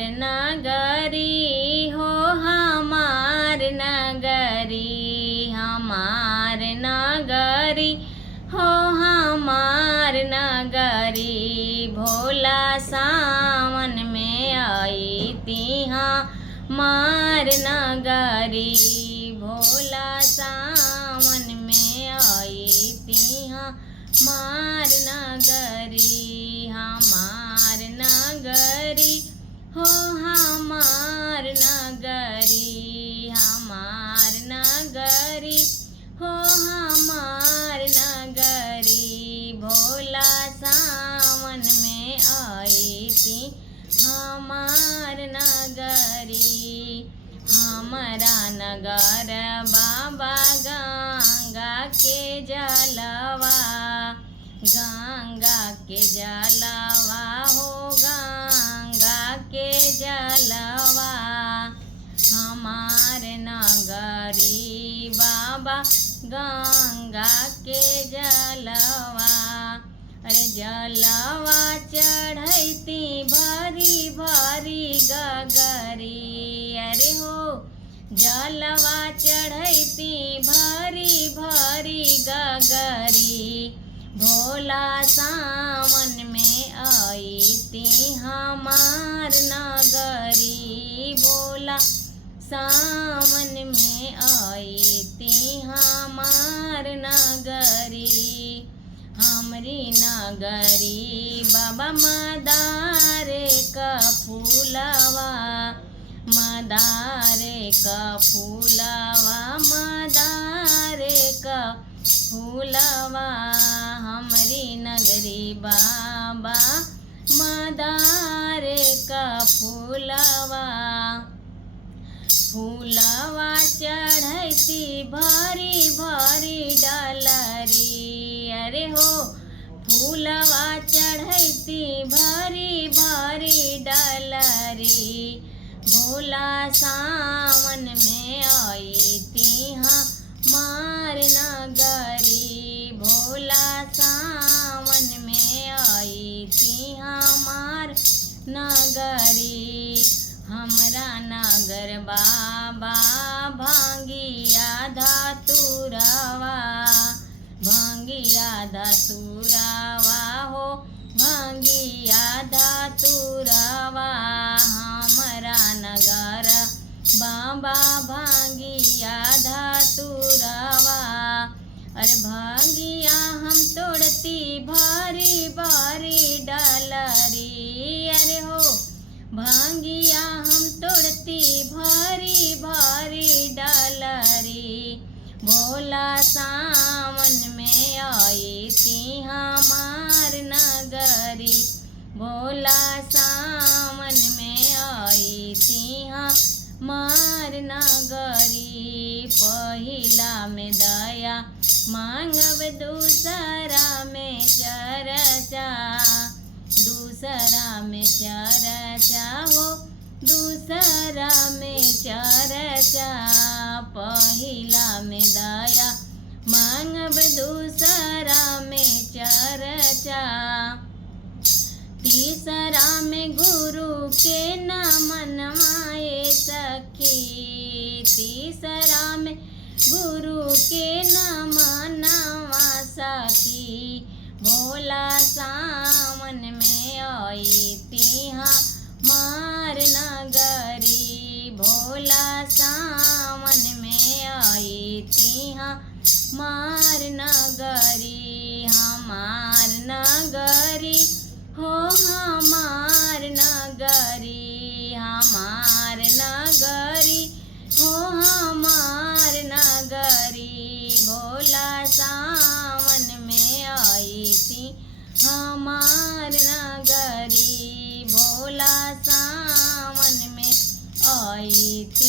नगरी हो हमार नगरी, हमार नगरी हो हमार नगरी। भोला सावन में आई तिहाँ मार नगरी, भोला सावन में आई तिहाँ मार नगरी। हमार नगरी हो हमार नगरी, हमार नगरी हो हमार नगरी। भोला सावन में आई थी हमार नगरी। हमारा नगर बाबा गंगा के जलवा, गंगा के जलवा हो गंगा के जलवा। हमार नगरी बाबा गंगा के जलवा। अरे जलवा चढ़ैती भरी भरी गगरी, अरे हो जलवा चढ़ैती भरी भरी गगरी। भोला सावन में आई ती हमार नगरी, भोला सावन में आई ती हमार नगरी। हमरी नगरी बाबा मदारे का फूलवा, मदारे का फूलवा, मदारे का फूलवा। हमरी नगरी बाबा मदारे का फूलवा। फूलवा चढ़ैती भरी भरी डलरी, अरे हो फूलवा चढ़ैती भरी भरी डलरी। भोला सावन में आई तिहाँ मार नगरी, भोला सावन में आई तिहाँ मार नगरी। हमरा नगर बाबा भांगिया धतुरवा, भांगिया धतुरवा हो भांगिया धतुरवा। हमरा नगर बाबा भांगिया धतुरवा। अरे भांगिया हम तोड़ती भारी भारी डलरी, अरे हो भांगिया हम तोड़ती भारी भारी डलरी। भोला सावन में आई ती हमार नगरी, भोला सावन में आई ती हमार नगरी। पहिला में दया मांगब दूसरा में चर्चा, दूसरा में चर्चा हो दूसरा में चर्चा। पहिला में दया मांगब दूसरा में चर्चा। तीसरा में गुरु के न मनवाए सखी, तीसरा में गुरु के न मनवा सखी। भोला सावन में आई तिहाँ मार नगरी, भोला सावन में आई तिहाँ मार नगरी। हमार नगरी हो हमार नगरी, हमार नगरी हो हमार नगरी। भोला सावन में आई थी हमार नगरी, भोला सावन में आई थी